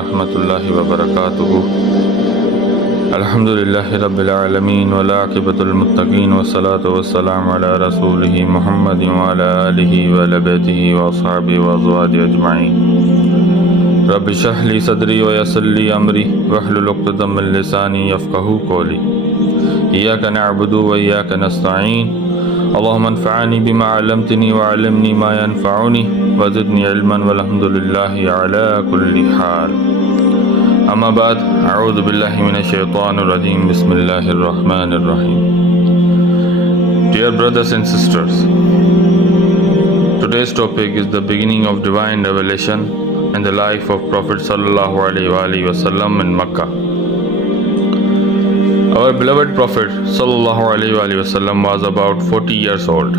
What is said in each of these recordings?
warahmatullahi wabarakatuh. Alhamdulillahi rabbil alameen wa la'aqibatul muttaqeen wa salatu wa salamu ala rasulihi Muhammadin wa ala alihi wa ala baitihi wa ashabihi wa azwajihi ajma'in. Rabbi shrah li sadri wa yassir li amri wahlul 'uqdatam min lisani yafqahu qawli. Iyyaka na'budu wa iyyaka nasta'in. اللهم انفعني بما علمتني وعلمني ما ينفعني وزدني علما والحمد لله على كل حال. أما بعد أعوذ بالله من الشيطان الرجيم بسم الله الرحمن الرحيم. Dear brothers and sisters, today's topic is the beginning of divine revelation and the life of Prophet sallallahu alaihi wasallam in Makkah. Our beloved Prophet sallallahu alaihi wasallam was about 40 years old,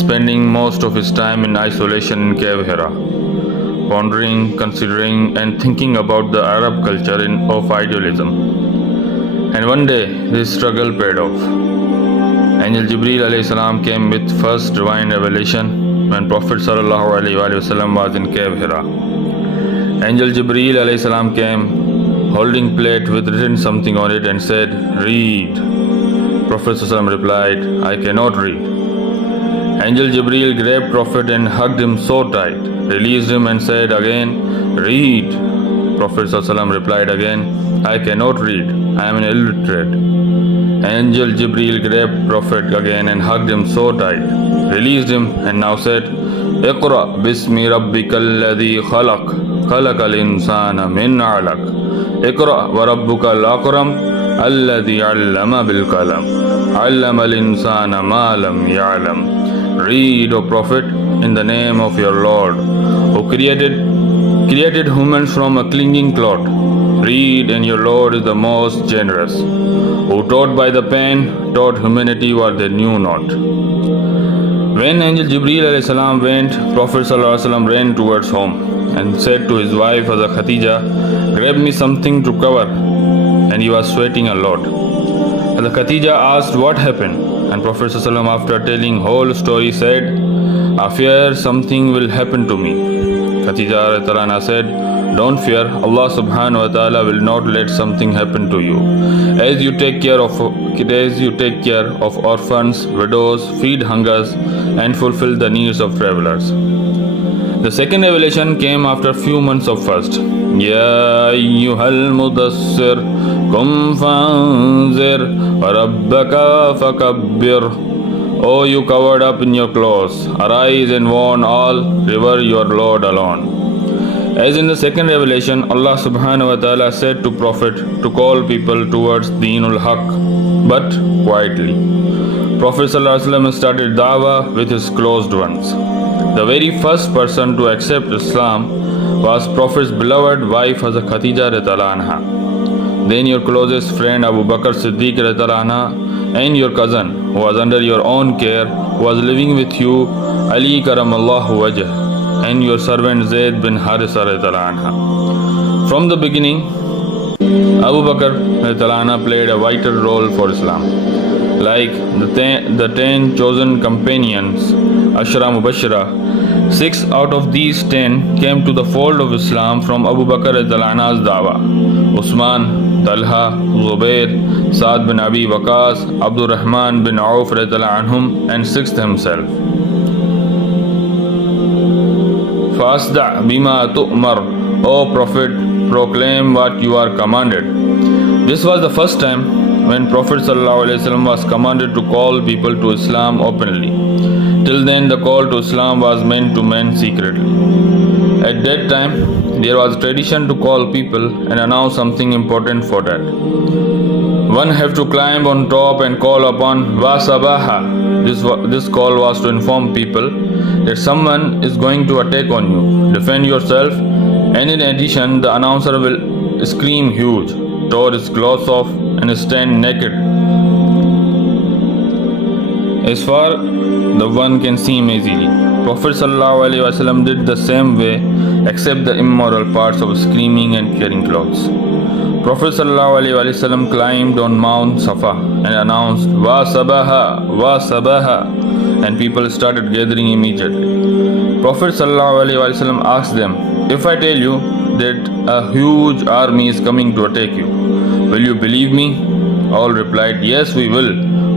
spending most of his time in isolation in Cave Hira, pondering, considering and thinking about the Arab culture of idealism. And one day this struggle paid off. Angel Jibreel AS came with first divine revelation when Prophet sallallahu alaihi wasallam was in Cave Hira. Angel Jibreel AS came holding plate with written something on it and said, "Read." Prophet ﷺ replied, "I cannot read." Angel Jibreel grabbed Prophet and hugged him so tight, released him and said again, "Read." Prophet ﷺ replied again, "I cannot read, I am an illiterate." Angel Jibreel grabbed Prophet again and hugged him so tight, released him and now said, "Iqra bismi rabbikal ladhi khalaq, khalaqal insana min 'alaq. Iqra wa rabbukal akram, alladhi 'allama bil qalam, 'allama al insana ma lam ya'lam." Read, O Prophet, in the name of your Lord, who created humans from a clinging clot. Read, and your Lord is the most generous, who taught by the pen, taught humanity what they knew not. When Angel Jibreel AS went, Prophet ﷺ ran towards home and said to his wife Hazrat Khatija, "Grab me something to cover," and he was sweating a lot. Hazrat Khatija asked what happened, and Prophet ﷺ, after telling whole story, said, "I fear something will happen to me." Khatija radhiyallahu said, "Don't fear, Allah subhanahu wa ta'ala will not let something happen to you. As you take care of orphans, widows, feed hungers, and fulfill the needs of travelers." The second revelation came after few months of fast. Ya ayyuhal mudassir kum fanzir wa rabbaka fakabbir. O you covered up in your clothes, arise and warn all, revere your Lord alone. As in the second revelation, Allah subhanahu wa ta'ala said to Prophet to call people towards Deenul Haq, but quietly. Prophet sallallahu alaihi wasallam started dawah with his closed ones. The very first person to accept Islam was Prophet's beloved wife Hazrat Khatija radhiyallahu anha. Then your closest friend Abu Bakr Siddiq radhiyallahu anha, and your cousin who was under your own care, who was living with you, Ali karamallahu wajh, and your servant Zayd bin Harisa radhiyallahu anha. From the beginning, Abu Bakr radhiyallahu anha played a vital role for Islam. Like the 10 chosen companions, Ashra Mubashira, 6 out of these 10 came to the fold of Islam from Abu Bakr radhiyallahu anha's dawah. Usman, Talha, Zubair, Saad bin Abi Waqas, Abdul Rahman bin Auf radhiyallahu anhum, and 6th himself. Fasda' bima tu'mar, O Prophet, proclaim what you are commanded. This was the first time when Prophet ﷺ was commanded to call people to Islam openly. Till then the call to Islam was meant to men secretly. At that time there was a tradition to call people and announce something important for that. One have to climb on top and call upon Wa Sabaha. This call was to inform people that someone is going to attack on you. Defend yourself, and in addition the announcer will scream huge, tore his clothes off and stand naked as far the one can see him easily. Prophet ﷺ did the same way, except the immoral parts of screaming and tearing clothes. Prophet ﷺ climbed on Mount Safa and announced, "Wa Sabaha, Wa Sabaha," and people started gathering immediately. Prophet ﷺ asked them, "If I tell you that a huge army is coming to attack you. Will you believe me? All replied, Yes, we will.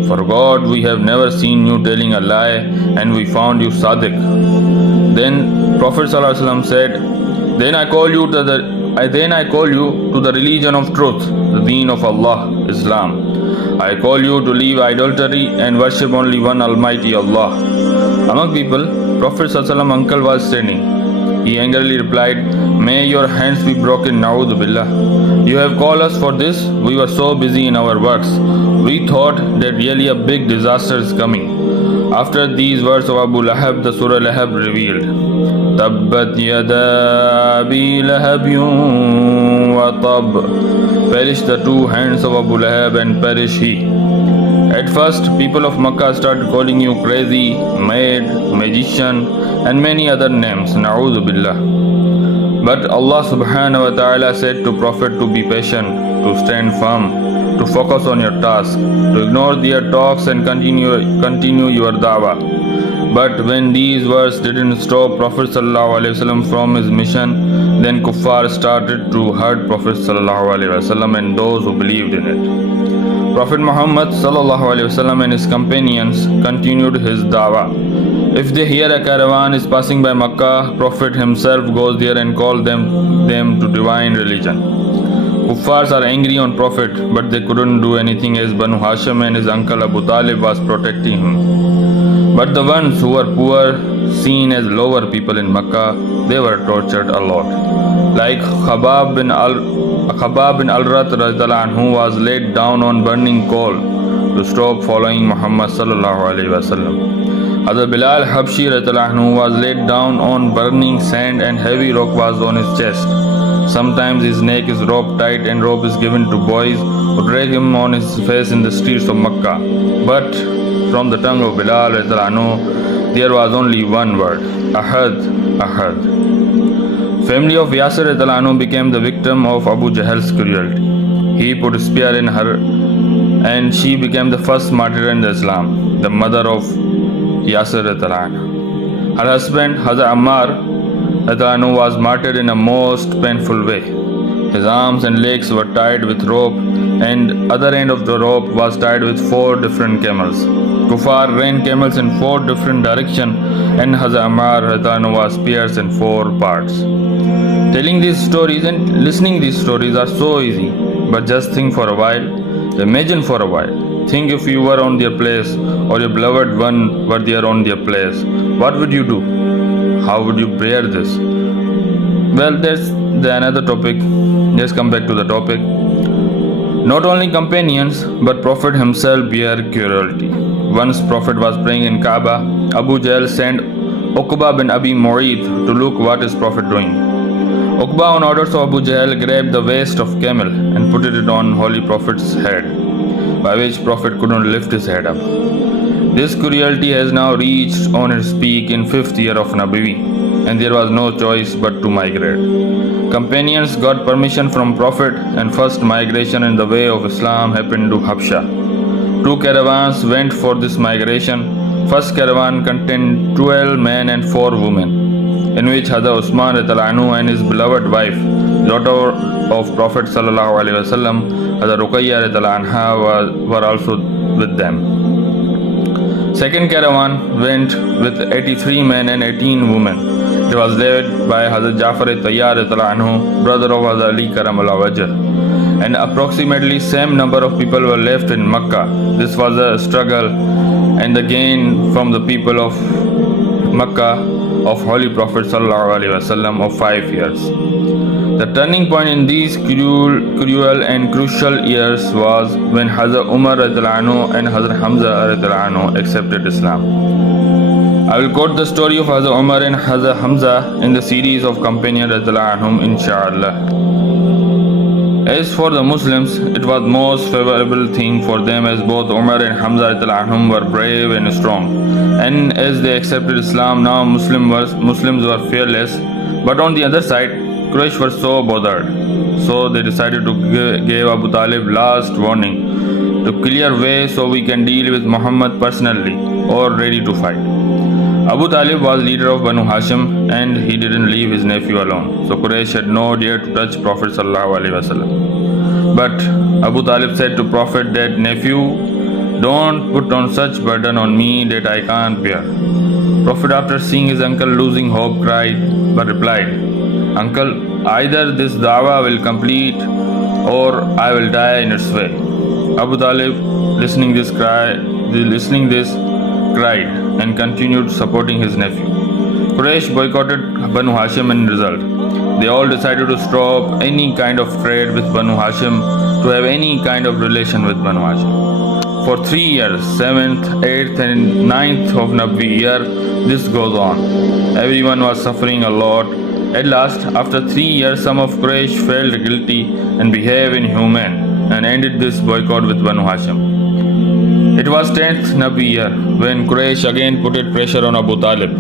For God, we have never seen you telling a lie, and we found you Sadiq. Then Prophet ﷺ said, Then I call you to the religion of truth, the deen of Allah, Islam. I call you to leave idolatry and worship only one Almighty Allah. Among people, Prophet ﷺ uncle was standing. He angrily replied, May your hands be broken, na'udhu billah. You have called us for this? We were so busy in our works. We thought that really a big disaster is coming. After these words of Abu Lahab, the Surah Lahab revealed, Tabbat yada Abi Lahabun wa tab. Perish the two hands of Abu Lahab and perish he. At first, people of Makkah started calling you crazy, mad, magician, and many other names, na'udhu billah. But Allah subhanahu wa ta'ala said to Prophet to be patient, to stand firm, to focus on your task, to ignore their talks and continue your dawah. But when these words didn't stop Prophet sallallahu alaihi wasallam from his mission, then kuffar started to hurt Prophet sallallahu alaihi wasallam and those who believed in it. Prophet Muhammad sallallahu alaihi wasallam and his companions continued his dawah. If they hear a caravan is passing by Makkah, Prophet himself goes there and calls them to divine religion. Kuffars are angry on Prophet, but they couldn't do anything as Banu Hashim and his uncle Abu Talib was protecting him. But the ones who were poor, seen as lower people in Makkah, they were tortured a lot. Like Khabab bin Al-Rat radhiyallahu anhu was laid down on burning coal to stop following Muhammad sallallahu alaihi wasallam. Hazrat Bilal Habshi radhiyallahu anhu was laid down on burning sand and heavy rock was on his chest. Sometimes his neck is rope tight and rope is given to boys who drag him on his face in the streets of Makkah. But from the tongue of Bilal radhiyallahu anhu, there was only one word, Ahad, Ahad. Family of Yasir radhiyallahu anhu became the victim of Abu Jahl's cruelty. He put a spear in her and she became the first martyr in Islam, the mother of Yasir radhiyallahu anhu. Her husband Hazrat Ammar radhiyallahu anhu was martyred in a most painful way. His arms and legs were tied with rope and other end of the rope was tied with 4 different camels. Kuffar ran camels in 4 different directions and Hazrat Ammar radhiyallahu anhu was pierced in 4 parts. Telling these stories and listening these stories are so easy, but just think for a while, imagine for a while. Think if you were on their place or your beloved one were there on their place, what would you do? How would you bear this? Well, that's another topic. Let's come back to the topic. Not only companions, but Prophet himself bear cruelty. Once Prophet was praying in Kaaba, Abu Jahl sent Uqba bin Abi Mu'ayth to look what is Prophet doing. Uqba on orders of Abu Jahl grabbed the waist of camel and put it on Holy Prophet's head, by which Prophet couldn't lift his head up. This cruelty has now reached on its peak in 5th year of Nabawi, and there was no choice but to migrate. Companions got permission from Prophet and first migration in the way of Islam happened to Habsha. 2 caravans went for this migration. First caravan contained 12 men and 4 women, in which Hazrat Usman radhiyallahu anhu and his beloved wife, daughter of Prophet sallallahu alaihi wasallam, Hazrat Ruqayya radhiyallahu anha were also with them. Second caravan went with 83 men and 18 women. It was led by Hazrat Jafar Tayyar radhiyallahu anhu, brother of Hazrat Ali Karamallahu Wajh, and approximately same number of people were left in Makkah. This was a struggle and the gain from the people of Makkah of Holy Prophet sallallahu alaihi wasallam of 5 years. The turning point in these cruel and crucial years was when Hazrat Umar radhiyallahu anhu and Hazrat Hamza radhiyallahu anhu accepted Islam. I will quote the story of Hazrat Umar and Hazrat Hamza in the series of Companion radhiyallahu anhum inshallah. As for the Muslims, it was most favorable thing for them as both Umar and Hamza radhiyallahu anhum were brave and strong. And as they accepted Islam, now Muslims were fearless. But on the other side, Quraish were so bothered. So they decided to give Abu Talib last warning to clear way so we can deal with Muhammad personally or ready to fight. Abu Talib was leader of Banu Hashim and he didn't leave his nephew alone. So Quraysh had no dare to touch Prophet ﷺ. But Abu Talib said to Prophet that, nephew, don't put on such burden on me that I can't bear. Prophet, after seeing his uncle losing hope, cried but replied, uncle, either this dawah will complete or I will die in its way. Abu Talib, listening this, cried and continued supporting his nephew. Quraysh boycotted Banu Hashim in result. They all decided to stop any kind of trade with Banu Hashim, to have any kind of relation with Banu Hashim. For 3 years, 7th, 8th and 9th of Nabwi year, this goes on. Everyone was suffering a lot. At last, after 3 years, some of Quraysh felt guilty and behaved inhuman and ended this boycott with Banu Hashim. It was 10th Nabwi year when Quraysh again put pressure on Abu Talib.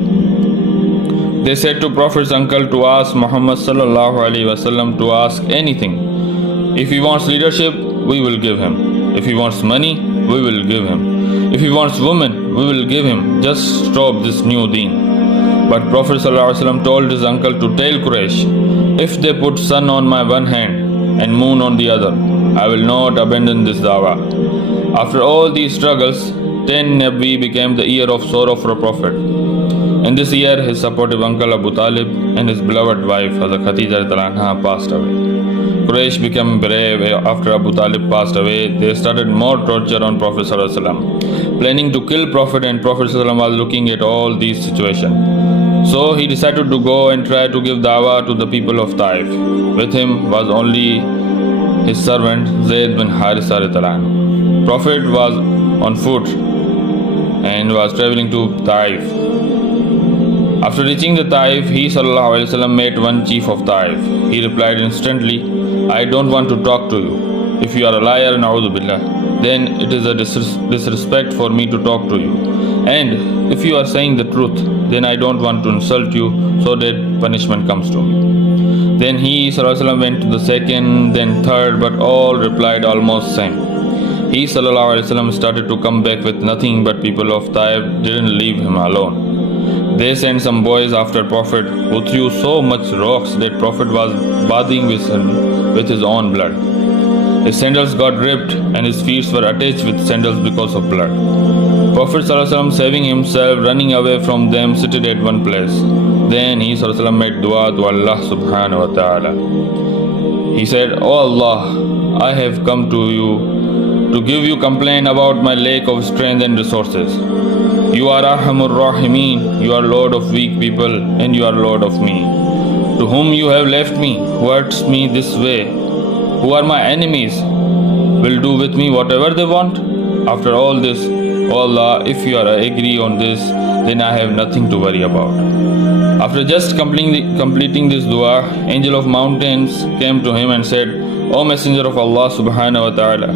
They said to Prophet's uncle to ask Muhammad ﷺ to ask anything. If he wants leadership, we will give him. If he wants money, we will give him. If he wants women, we will give him. Just stop this new deen. But Prophet ﷺ told his uncle to tell Quraysh, if they put sun on my one hand and moon on the other, I will not abandon this dawah. After all these struggles, 10 Nabwi became the year of sorrow for Prophet. In this year, his supportive uncle Abu Talib and his beloved wife Hazrat Khadija passed away. Quraysh became brave after Abu Talib passed away. They started more torture on Prophet ﷺ, planning to kill Prophet, and Prophet ﷺ was looking at all these situations. So he decided to go and try to give dawah to the people of Taif. With him was only his servant Zayd bin Harisa. Prophet was on foot and was traveling to Taif. After reaching the Taif, he ﷺ met one chief of Taif. He replied instantly, I don't want to talk to you. If you are a liar, na'udhu billah, then it is a disrespect for me to talk to you. And if you are saying the truth, then I don't want to insult you so that punishment comes to me. Then he ﷺ went to the second, then third, but all replied almost same. He ﷺ started to come back with nothing, but people of Taif didn't leave him alone. They sent some boys after Prophet, who threw so much rocks that Prophet was bathing with his own blood. His sandals got ripped and his feet were attached with sandals because of blood. Prophet ﷺ, saving himself, running away from them, seated at one place. Then he ﷺ made dua to Allah subhanahu wa ta'ala. He said, O Allah, I have come to you to give you complaint about my lack of strength and resources. You are Arhamur Rahimeen, you are Lord of weak people, and you are Lord of me. To whom you have left me, who hurts me this way, who are my enemies, will do with me whatever they want. After all this, O Allah, if you are agree on this, then I have nothing to worry about. After just completing this dua, angel of mountains came to him and said, O Messenger of Allah subhanahu wa ta'ala,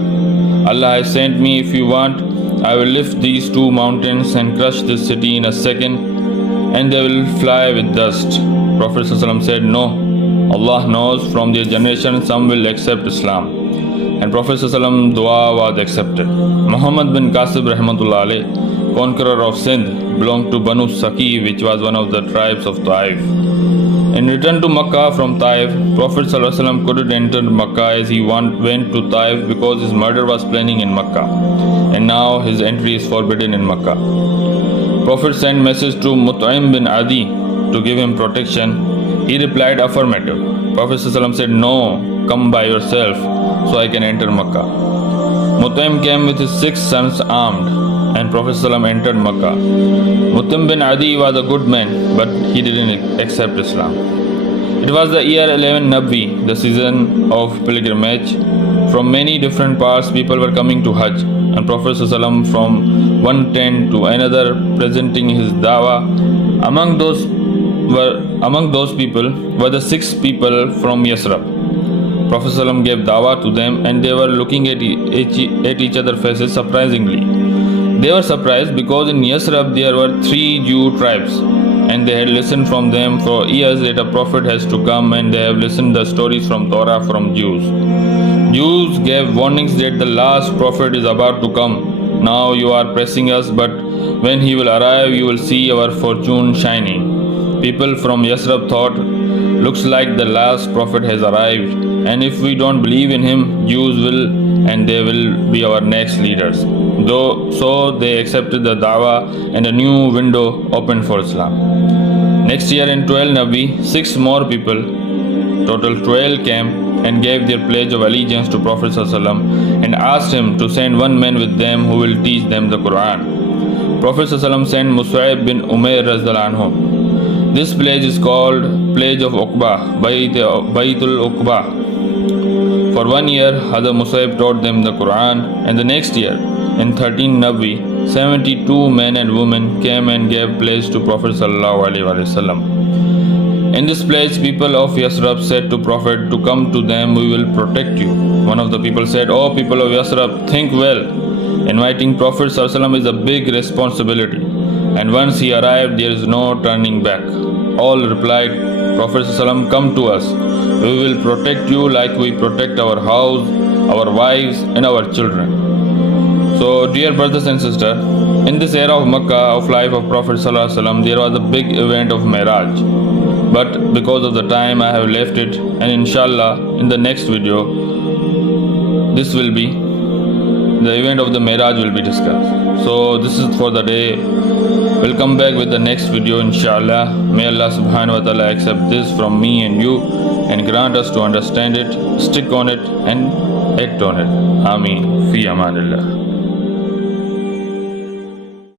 Allah has sent me. If you want, I will lift these 2 mountains and crush this city in a second, and they will fly with dust. Prophet ﷺ said, no, Allah knows from their generation some will accept Islam. And Prophet ﷺ dua was accepted. Muhammad bin Qasib rahmatullah alayh, conqueror of Sindh, belonged to Banu Saqi, which was one of the tribes of Taif. In return to Makkah from Taif, Prophet ﷺ couldn't enter Makkah as he went to Taif because his murder was planning in Makkah, and now his entry is forbidden in Makkah. Prophet sent message to Mut'im bin Adi to give him protection. He replied affirmative. Prophet ﷺ said, no, come by yourself so I can enter Makkah. Mut'im came with his 6 sons armed, and Prophet ﷺ entered Makkah. Mut'im bin Adi was a good man, but he didn't accept Islam. It was the year 11 Nabwi, the season of pilgrimage. From many different parts, people were coming to Hajj, and Prophet ﷺ from one tent to another presenting his dawah. Among those people were the 6 people from Yathrib. Prophet ﷺ gave dawah to them, and they were looking at each other's faces surprisingly. They were surprised because in Yathrib there were 3 Jew tribes, and they had listened from them for years that a prophet has to come, and they have listened the stories from Torah from Jews. Jews gave warnings that the last prophet is about to come. Now you are pressing us, but when he will arrive, you will see our fortune shining. People from Yathrib thought, looks like the last prophet has arrived, and if we don't believe in him, Jews will, and they will be our next leaders. So they accepted the dawah, and a new window opened for Islam. Next year in 12 Nabi, 6 more people, total 12, came and gave their pledge of allegiance to Prophet ﷺ and asked him to send one man with them who will teach them the Quran. Prophet ﷺ sent Mus'ab bin Umair radhiyallahu anhu. This pledge is called Pledge of Uqba, Baytul Uqba. For 1 year, Hazrat Mus'ab taught them the Quran, and the next year, in 13 Nabi, 72 men and women came and gave pledge to Prophet ﷺ. In this pledge, people of Yathrib said to Prophet to come to them, we will protect you. One of the people said, "O people of Yathrib, think well. Inviting Prophet ﷺ is a big responsibility, and once he arrived, there is no turning back." All replied, "Prophet ﷺ, come to us. We will protect you like we protect our house, our wives, and our children." So, dear brothers and sisters, in this era of Makkah, of life of Prophet ﷺ, there was a big event of Miraj. But because of the time, I have left it, and inshallah, in the next video, this will be the event of the Miraj will be discussed. So this is for the day. We'll come back with the next video, inshallah. May Allah subhanahu wa ta'ala accept this from me and you, and grant us to understand it, stick on it, and act on it. Ameen. Fi amanillah.